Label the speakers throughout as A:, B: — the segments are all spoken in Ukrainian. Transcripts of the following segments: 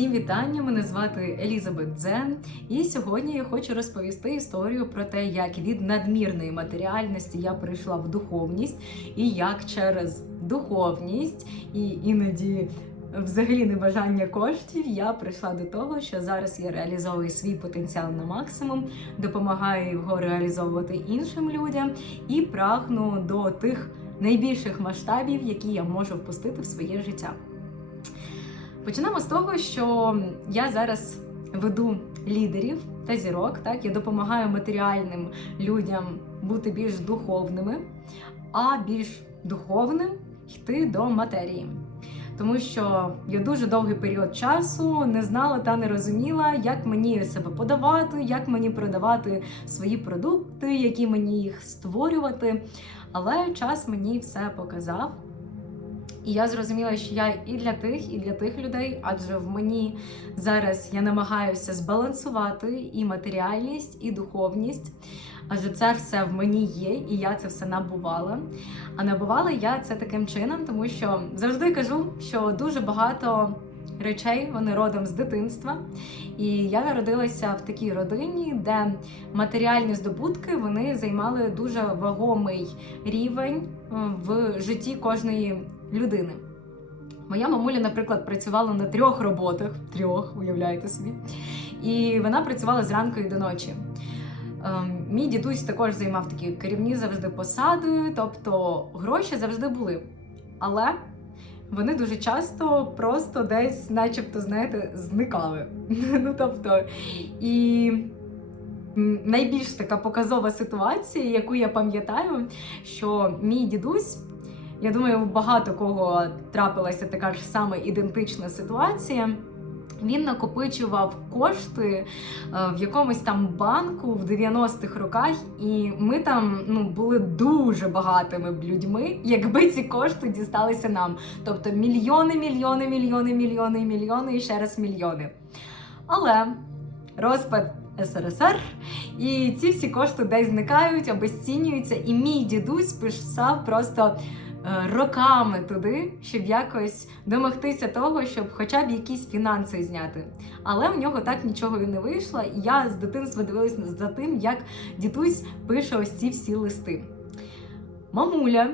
A: Всім вітання! Мене звати Елізабет Дзен, і сьогодні я хочу розповісти історію про те, як від надмірної матеріальності я прийшла в духовність, і як через духовність і іноді взагалі небажання коштів я прийшла до того, що зараз я реалізовую свій потенціал на максимум, допомагаю його реалізовувати іншим людям і прагну до тих найбільших масштабів, які я можу впустити в своє життя. Почнемо з того, що я зараз веду лідерів та зірок. Так, я допомагаю матеріальним людям бути більш духовними, а більш духовним йти до матерії. Тому що я дуже довгий період часу не знала та не розуміла, як мені себе подавати, як мені продавати свої продукти, які мені їх створювати. Але час мені все показав. І я зрозуміла, що я і для тих, і для тих людей, адже в мені зараз я намагаюся збалансувати і матеріальність, і духовність. Адже це все в мені є, і я це все набувала. А набувала я це таким чином, тому що завжди кажу, що дуже багато речей вони родом з дитинства. І я народилася в такій родині, де матеріальні здобутки вони займали дуже вагомий рівень в житті кожної людини. Моя мамуля, наприклад, працювала на трьох роботах, трьох, уявляєте собі, і вона працювала зранку і до ночі. Ем, Мій дідусь також займав такі керівні завжди посади, тобто гроші завжди були. Але вони дуже часто просто десь, начебто, знаєте, зникали. Ну тобто, і найбільш така показова ситуація, яку я пам'ятаю, що мій дідусь. Я думаю, у багато кого трапилася така ж саме ідентична ситуація. Він накопичував кошти е, в якомусь там банку в 90-х роках, і ми там ну були дуже багатими людьми, якби ці кошти дісталися нам. Тобто мільйони, мільйони, мільйони, мільйони, мільйони і ще раз мільйони. Але розпад СРСР, і ці всі кошти десь зникають, обезцінюються, і мій дідусь писав просто. Роками туди, щоб якось домогтися того, щоб хоча б якісь фінанси зняти. Але в нього так нічого і не вийшло. І я з дитинства дивилася за тим, як дідусь пише ось ці всі листи. Мамуля.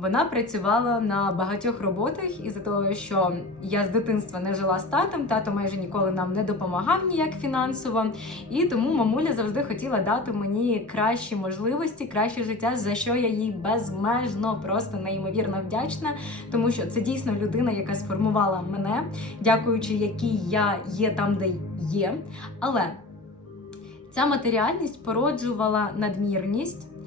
A: Вона працювала на багатьох роботах із-за того, що я з дитинства не жила з татом, тато майже ніколи нам не допомагав ніяк фінансово. І тому мамуля завжди хотіла дати мені кращі можливості, краще життя, за що я їй безмежно, просто неймовірно вдячна, тому що це дійсно людина, яка сформувала мене, дякуючи якій я є там, де є. Але ця матеріальність породжувала надмірність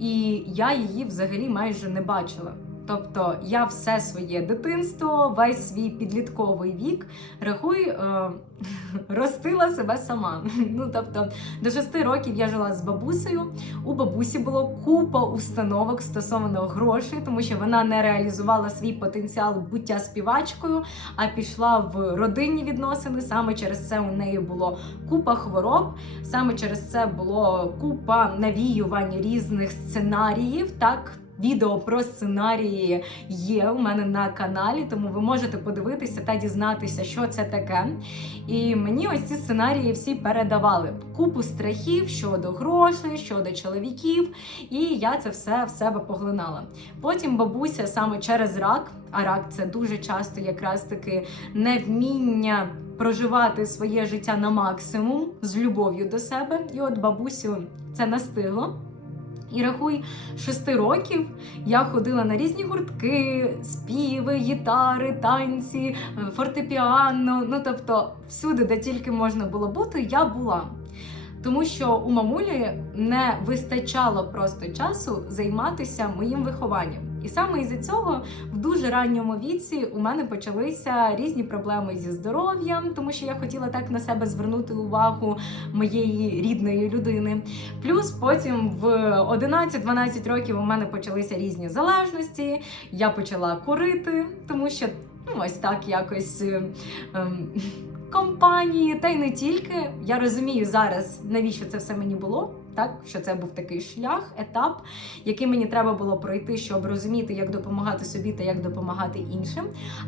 A: і я її взагалі майже не бачила. Тобто я все своє дитинство, весь свій підлітковий вік рахуй, е, ростила себе сама. Ну тобто до шести років я жила з бабусею. У бабусі було купа установок стосовно грошей, тому що вона не реалізувала свій потенціал буття співачкою, а пішла в родинні відносини. Саме через це у неї було купа хвороб. Саме через це було купа навіювань різних сценаріїв. Так відео про сценарії є у мене на каналі, тому ви можете подивитися та дізнатися, що це таке. І мені ось ці сценарії всі передавали купу страхів щодо грошей, щодо чоловіків, і я це все в себе поглинала. Потім бабуся саме через рак, а рак це дуже часто якраз таки невміння. Проживати своє життя на максимум з любов'ю до себе, і от бабусю це настигло. І рахуй шести років я ходила на різні гуртки, співи, гітари, танці, фортепіано. Ну тобто, всюди, де тільки можна було бути, я була. Тому що у мамулі не вистачало просто часу займатися моїм вихованням. І саме із-за цього в дуже ранньому віці у мене почалися різні проблеми зі здоров'ям, тому що я хотіла так на себе звернути увагу моєї рідної людини. Плюс потім в 11-12 років у мене почалися різні залежності. Я почала курити, тому що ну, ось так якось. Ем, компанії, та й не тільки. Я розумію зараз, навіщо це все мені було. Так що це був такий шлях, етап, який мені треба було пройти, щоб розуміти, як допомагати собі та як допомагати іншим.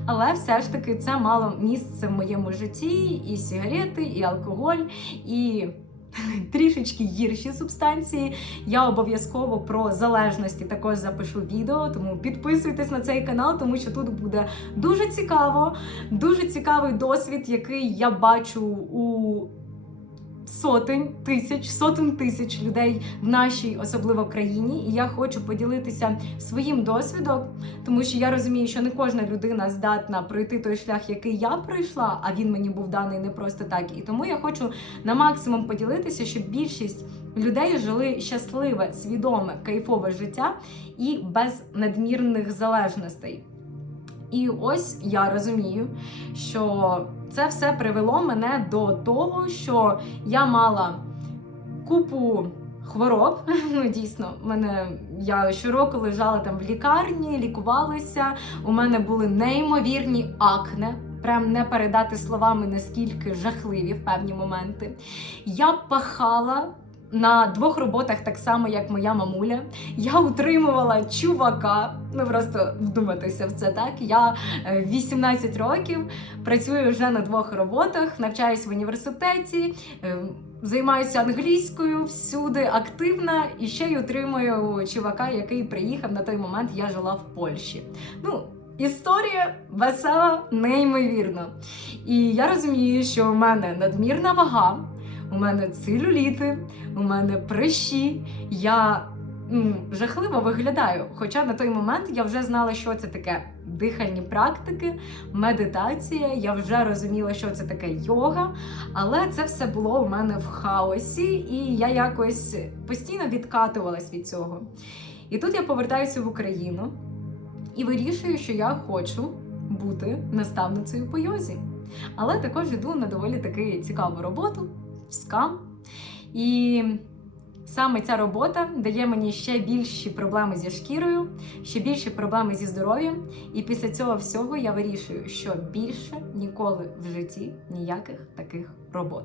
A: Але все ж таки це мало місце в моєму житті, і сигарети, і алкоголь, і. Трішечки гірші субстанції. Я обов'язково про залежності також запишу відео, тому підписуйтесь на цей канал, тому що тут буде дуже цікаво, дуже цікавий досвід, який я бачу у сотень тисяч, сотень тисяч людей в нашій особливо країні. І я хочу поділитися своїм досвідом, тому що я розумію, що не кожна людина здатна пройти той шлях, який я пройшла, а він мені був даний не просто так. І тому я хочу на максимум поділитися, щоб більшість. Людей жили щасливе, свідоме, кайфове життя і без надмірних залежностей. І ось я розумію, що це все привело мене до того, що я мала купу хвороб. Ну, дійсно, мене я щороку лежала там в лікарні, лікувалася. У мене були неймовірні акне. Прям не передати словами наскільки жахливі в певні моменти. Я пахала на двох роботах, так само як моя мамуля. Я утримувала чувака. Ну просто вдуматися в це так. Я е, 18 років працюю вже на двох роботах, навчаюсь в університеті. е, Займаюся англійською всюди активна і ще й утримую чувака, який приїхав на той момент. Я жила в Польщі. Ну, історія весела, неймовірно. І я розумію, що у мене надмірна вага, у мене целюліти, у мене прищі. Я м, жахливо виглядаю. Хоча на той момент я вже знала, що це таке дихальні практики, медитація. Я вже розуміла, що це таке йога. Але це все було у мене в хаосі, і я якось постійно відкатувалась від цього. І тут я повертаюся в Україну і вирішую, що я хочу бути наставницею по йозі. Але також йду на доволі таки цікаву роботу скам. І саме ця робота дає мені ще більші проблеми зі шкірою, ще більші проблеми зі здоров'ям. І після цього всього я вирішую, що більше ніколи в житті ніяких таких робот.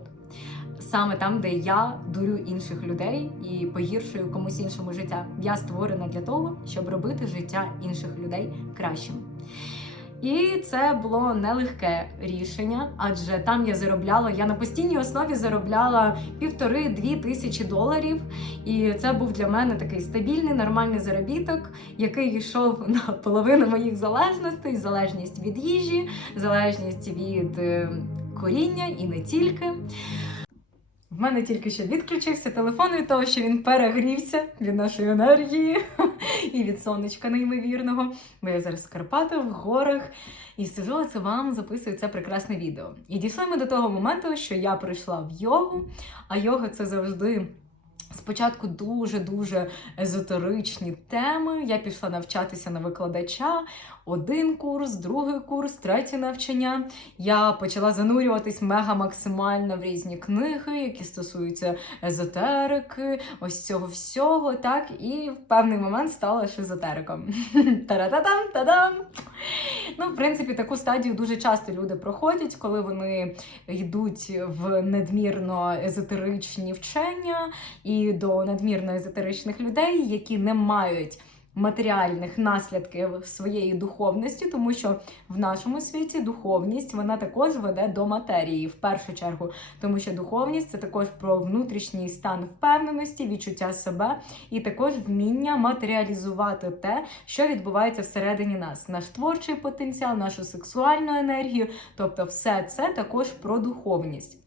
A: Саме там, де я дурю інших людей і погіршую комусь іншому життя. Я створена для того, щоб робити життя інших людей кращим. І це було нелегке рішення, адже там я заробляла. Я на постійній основі заробляла півтори-дві тисячі доларів. І це був для мене такий стабільний, нормальний заробіток, який йшов на половину моїх залежностей: залежність від їжі, залежність від е, коріння і не тільки. В мене тільки що відключився телефон від того, що він перегрівся від нашої енергії і від сонечка неймовірного. Бо я зараз в Карпатах, в горах і сижу, це вам записую це прекрасне відео. І дійшли ми до того моменту, що я прийшла в йогу, а йога це завжди. Спочатку дуже-дуже езотеричні теми. Я пішла навчатися на викладача. Один курс, другий курс, третє навчання. Я почала занурюватись мега максимально в різні книги, які стосуються езотерики, ось цього всього. Так, і в певний момент стала шизотериком. Та-ра-та-дам, та-дам! Ну, в принципі, таку стадію дуже часто люди проходять, коли вони йдуть в надмірно езотеричні вчення і до надмірно езотеричних людей, які не мають матеріальних наслідків своєї духовності, тому що в нашому світі духовність вона також веде до матерії в першу чергу, тому що духовність це також про внутрішній стан впевненості, відчуття себе і також вміння матеріалізувати те, що відбувається всередині нас, наш творчий потенціал, нашу сексуальну енергію, тобто все це також про духовність.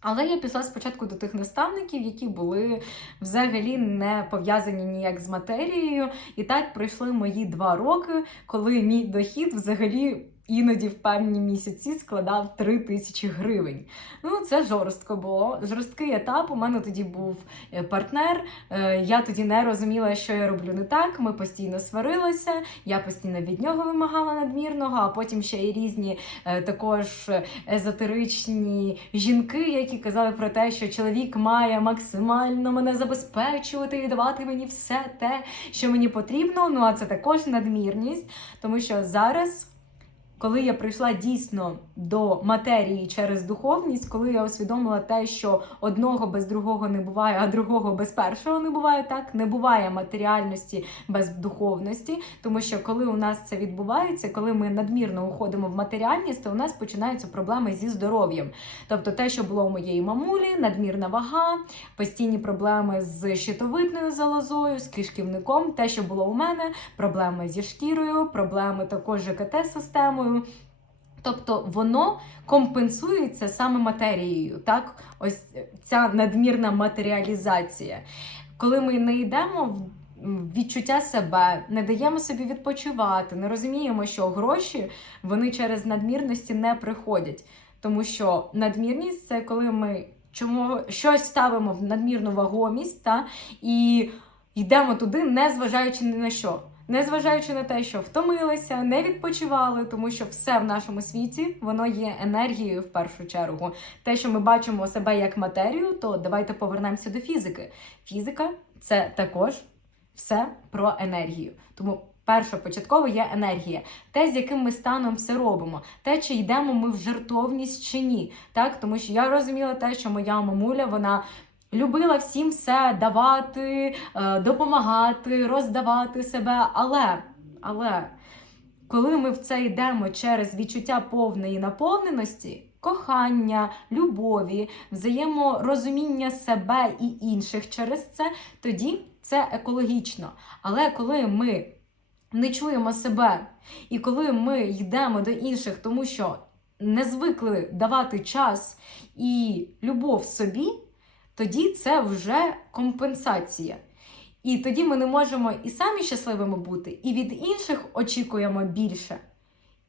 A: Але я пішла спочатку до тих наставників, які були взагалі не пов'язані ніяк з матерією. І так пройшли мої два роки, коли мій дохід взагалі. Іноді в певні місяці складав 3 тисячі гривень. Ну, це жорстко було. Жорсткий етап. У мене тоді був е, партнер. Е, Я тоді не розуміла, що я роблю не так. Ми постійно сварилися, я постійно від нього вимагала надмірного, а потім ще й різні е, також езотеричні жінки, які казали про те, що чоловік має максимально мене забезпечувати і давати мені все те, що мені потрібно. Ну а це також надмірність, тому що зараз. Коли я прийшла дійсно до матерії через духовність, коли я усвідомила те, що одного без другого не буває, а другого без першого не буває, так не буває матеріальності без духовності, тому що коли у нас це відбувається, коли ми надмірно уходимо в матеріальність, то у нас починаються проблеми зі здоров'ям. Тобто, те, що було у моєї мамулі, надмірна вага, постійні проблеми з щитовидною залозою, з кишківником, те, що було у мене, проблеми зі шкірою, проблеми також з ЖКТ-системою. Тобто воно компенсується саме матерією, так? Ось ця надмірна матеріалізація. Коли ми не йдемо в відчуття себе, не даємо собі відпочивати, не розуміємо, що гроші вони через надмірності не приходять. Тому що надмірність це коли ми чому щось ставимо в надмірну вагомість та, і йдемо туди, не зважаючи ні на що. Незважаючи на те, що втомилися, не відпочивали, тому що все в нашому світі воно є енергією в першу чергу. Те, що ми бачимо себе як матерію, то давайте повернемося до фізики. Фізика це також все про енергію. Тому першопочатково є енергія, те, з яким ми станом все робимо, те, чи йдемо ми в жертовність чи ні. Так, тому що я розуміла те, що моя мамуля вона. Любила всім все давати, е, допомагати, роздавати себе. Але, але коли ми в це йдемо через відчуття повної наповненості, кохання, любові, взаєморозуміння себе і інших через це, тоді це екологічно. Але коли ми не чуємо себе, і коли ми йдемо до інших, тому що не звикли давати час і любов собі тоді це вже компенсація. І тоді ми не можемо і самі щасливими бути, і від інших очікуємо більше.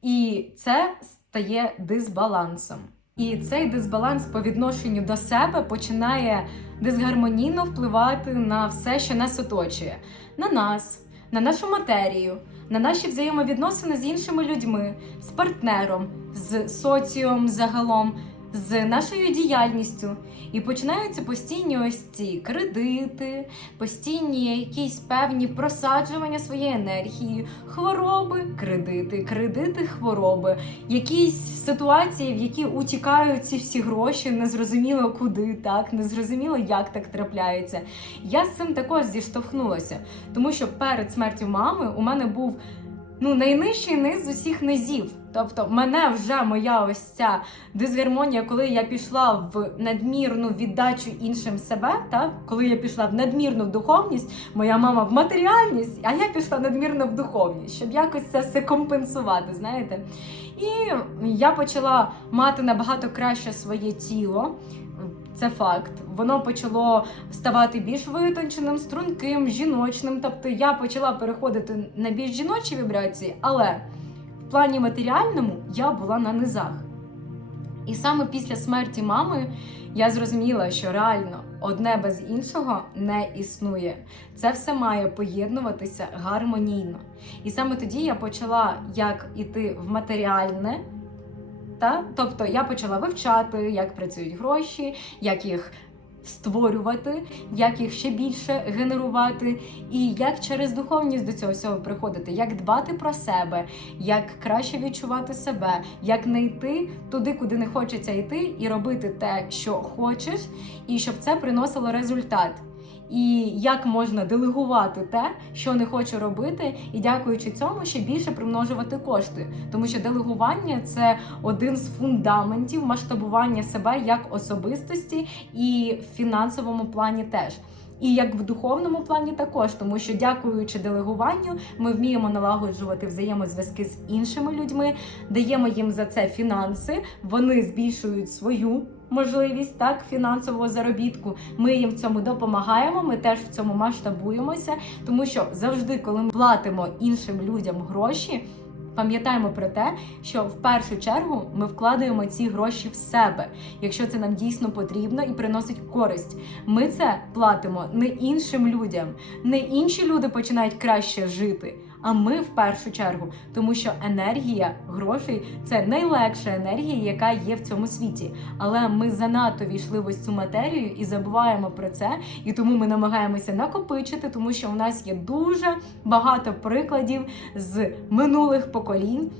A: І це стає дисбалансом. І цей дисбаланс по відношенню до себе починає дисгармонійно впливати на все, що нас оточує, на нас, на нашу матерію, на наші взаємовідносини з іншими людьми, з партнером, з соціумом загалом, з нашою діяльністю. І починаються постійні ось ці кредити, постійні якісь певні просаджування своєї енергії, хвороби, кредити, кредити, хвороби, якісь ситуації, в які утікають ці всі гроші, незрозуміло куди, так, незрозуміло, як так трапляється. Я з цим також зіштовхнулася, тому що перед смертю мами у мене був ну, найнижчий низ з усіх низів. Тобто, мене вже моя ось ця дисгармонія, коли я пішла в надмірну віддачу іншим себе, так? коли я пішла в надмірну духовність, моя мама в матеріальність, а я пішла надмірно в духовність, щоб якось це все компенсувати, знаєте. І я почала мати набагато краще своє тіло. Це факт. Воно почало ставати більш витонченим, струнким, жіночним. Тобто я почала переходити на більш жіночі вібрації, але в плані матеріальному я була на низах. І саме після смерті мами я зрозуміла, що реально одне без іншого не існує. Це все має поєднуватися гармонійно. І саме тоді я почала як іти в матеріальне. Та? Тобто я почала вивчати, як працюють гроші, як їх створювати, як їх ще більше генерувати, і як через духовність до цього всього приходити, як дбати про себе, як краще відчувати себе, як не йти туди, куди не хочеться йти, і робити те, що хочеш, і щоб це приносило результат. І як можна делегувати те, що не хочу робити, і дякуючи цьому ще більше примножувати кошти, тому що делегування це один з фундаментів масштабування себе як особистості, і в фінансовому плані теж. І як в духовному плані також, тому що дякуючи делегуванню, ми вміємо налагоджувати взаємозв'язки з іншими людьми, даємо їм за це фінанси, вони збільшують свою можливість так фінансового заробітку. Ми їм в цьому допомагаємо. Ми теж в цьому масштабуємося, тому що завжди, коли ми платимо іншим людям гроші. Пам'ятаємо про те, що в першу чергу ми вкладаємо ці гроші в себе, якщо це нам дійсно потрібно і приносить користь. Ми це платимо не іншим людям, не інші люди починають краще жити. А ми в першу чергу, тому що енергія грошей це найлегша енергія, яка є в цьому світі. Але ми занадто війшли в ось цю матерію і забуваємо про це. І тому ми намагаємося накопичити, тому що у нас є дуже багато прикладів з минулих поколінь.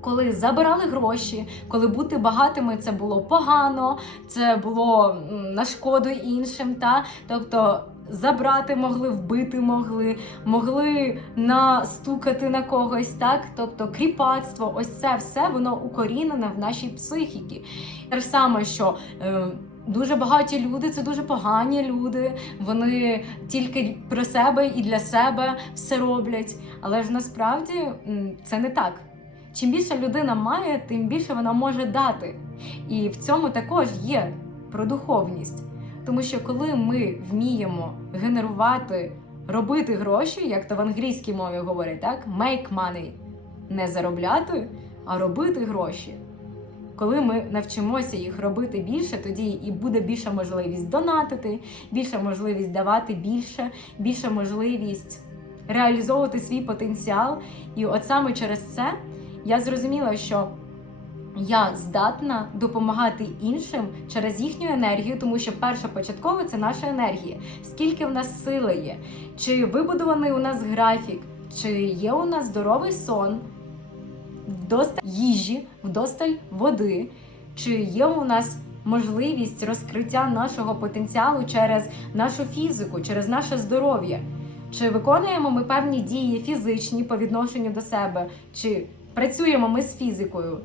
A: Коли забирали гроші, коли бути багатими це було погано, це було на шкоду іншим. Та тобто забрати могли, вбити могли, могли настукати на когось, так тобто кріпацтво, ось це все воно укорінене в нашій психіці. Те ж саме, що е, дуже багаті люди це дуже погані люди. Вони тільки про себе і для себе все роблять. Але ж насправді це не так. Чим більше людина має, тим більше вона може дати. І в цьому також є про духовність. Тому що коли ми вміємо генерувати, робити гроші, як то в англійській мові говорять, так? Make money. Не заробляти, а робити гроші. Коли ми навчимося їх робити більше, тоді і буде більша можливість донатити, більша можливість давати більше, більша можливість реалізовувати свій потенціал. І от саме через це я зрозуміла, що я здатна допомагати іншим через їхню енергію, тому що першопочатково це наша енергія. Скільки в нас сили є, чи вибудований у нас графік, чи є у нас здоровий сон, вдосталь їжі, вдосталь води, чи є у нас можливість розкриття нашого потенціалу через нашу фізику, через наше здоров'я. Чи виконуємо ми певні дії фізичні по відношенню до себе, чи працюємо ми з фізикою,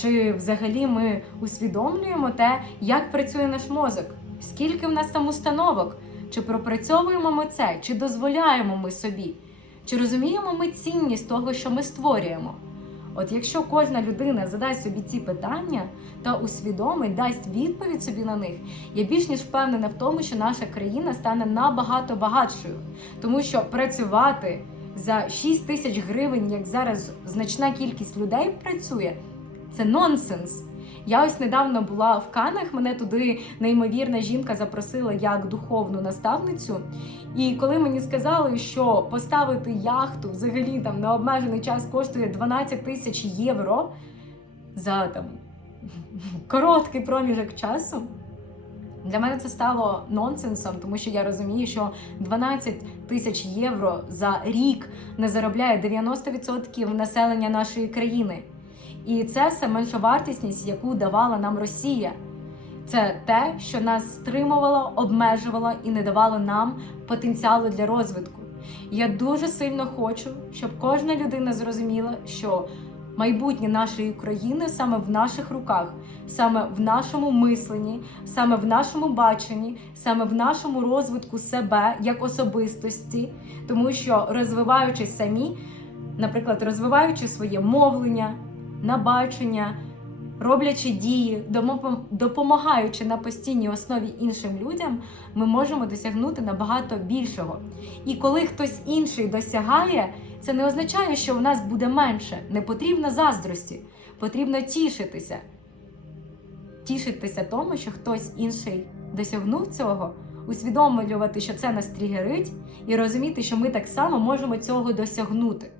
A: чи взагалі ми усвідомлюємо те, як працює наш мозок, скільки в нас там установок, чи пропрацьовуємо ми це, чи дозволяємо ми собі, чи розуміємо ми цінність того, що ми створюємо. От якщо кожна людина задасть собі ці питання та усвідомить, дасть відповідь собі на них, я більш ніж впевнена в тому, що наша країна стане набагато багатшою, тому що працювати за 6 тисяч гривень, як зараз значна кількість людей працює, це нонсенс. Я ось недавно була в Канах, мене туди неймовірна жінка запросила як духовну наставницю. І коли мені сказали, що поставити яхту взагалі там на обмежений час коштує 12 тисяч євро за там короткий проміжок часу. Для мене це стало нонсенсом, тому що я розумію, що 12 тисяч євро за рік не заробляє 90% населення нашої країни. І це все меншовартісність, яку давала нам Росія. Це те, що нас стримувало, обмежувало і не давало нам потенціалу для розвитку. Я дуже сильно хочу, щоб кожна людина зрозуміла, що майбутнє нашої країни саме в наших руках, саме в нашому мисленні, саме в нашому баченні, саме в нашому розвитку себе як особистості, тому що розвиваючись самі, наприклад, розвиваючи своє мовлення, набачення, роблячи дії, допомагаючи на постійній основі іншим людям, ми можемо досягнути набагато більшого. І коли хтось інший досягає, це не означає, що в нас буде менше. Не потрібно заздрості, потрібно тішитися. Тішитися тому, що хтось інший досягнув цього, усвідомлювати, що це нас тригерить, і розуміти, що ми так само можемо цього досягнути.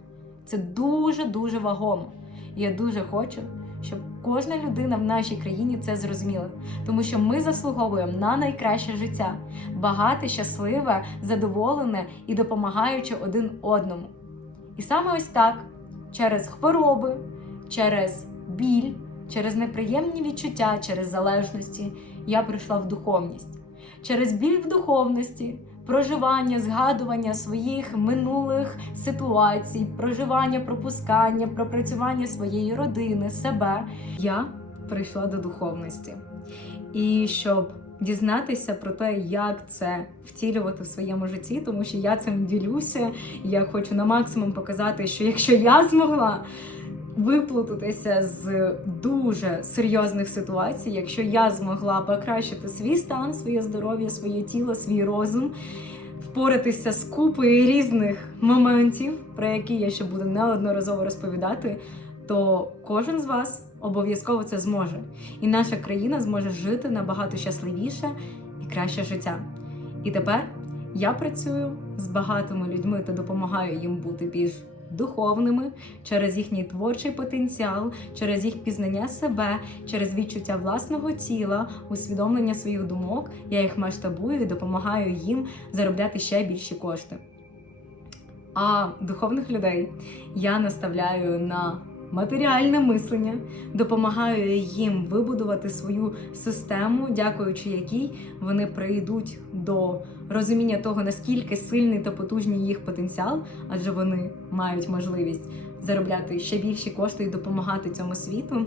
A: Це дуже дуже вагомо. Я дуже хочу, щоб кожна людина в нашій країні це зрозуміла, тому що ми заслуговуємо на найкраще життя, багате, щасливе, задоволене і допомагаючи один одному. І саме ось так, через хвороби, через біль, через неприємні відчуття, через залежності, я прийшла в духовність. Через біль в духовності, проживання, згадування своїх минулих ситуацій, проживання, пропускання, пропрацювання своєї родини, себе, я прийшла до духовності. І щоб дізнатися про те, як це втілювати в своєму житті, тому що я цим ділюся. Я хочу на максимум показати, що якщо я змогла виплутатися з дуже серйозних ситуацій, якщо я змогла покращити свій стан, своє здоров'я, своє тіло, свій розум, впоратися з купою різних моментів, про які я ще буду неодноразово розповідати, то кожен з вас обов'язково це зможе. І наша країна зможе жити набагато щасливіше і краще життя. І тепер я працюю з багатими людьми та допомагаю їм бути більш духовними через їхній творчий потенціал, через їх пізнання себе, через відчуття власного тіла, усвідомлення своїх думок. Я їх масштабую і допомагаю їм заробляти ще більші кошти. А духовних людей я наставляю на матеріальне мислення, допомагаю їм вибудувати свою систему, дякуючи якій вони прийдуть до розуміння того, наскільки сильний та потужний їх потенціал, адже вони мають можливість заробляти ще більші кошти і допомагати цьому світу.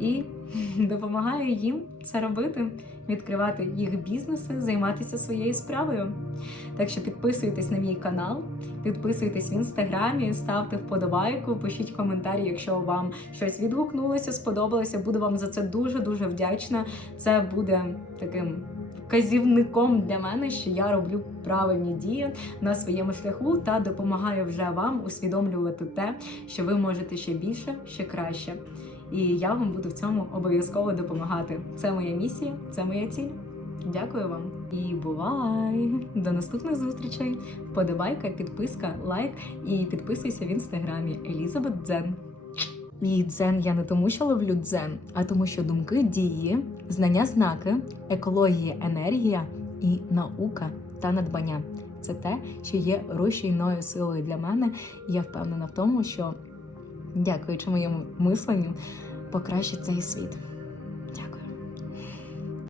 A: І допомагаю їм це робити, відкривати їх бізнеси, займатися своєю справою. Так що підписуйтесь на мій канал, підписуйтесь в інстаграмі, ставте вподобайку, пишіть коментарі, якщо вам щось відгукнулося, сподобалося. Буду вам за це дуже дуже вдячна. Це буде таким вказівником для мене, що я роблю правильні дії на своєму шляху та допомагаю вже вам усвідомлювати те, що ви можете ще більше, ще краще. І я вам буду в цьому обов'язково допомагати. Це моя місія, це моя ціль. Дякую вам і бувай! До наступних зустрічей! Вподобайка, підписка, лайк і підписуйся в інстаграмі Елізабет Дзен. І дзен я не тому, що ловлю дзен, а тому, що думки дії, знання знаки, екологія, енергія і наука та надбання це те, що є рушійною силою для мене. І я впевнена в тому, що дякуючи моєму мисленню, покращить цей світ.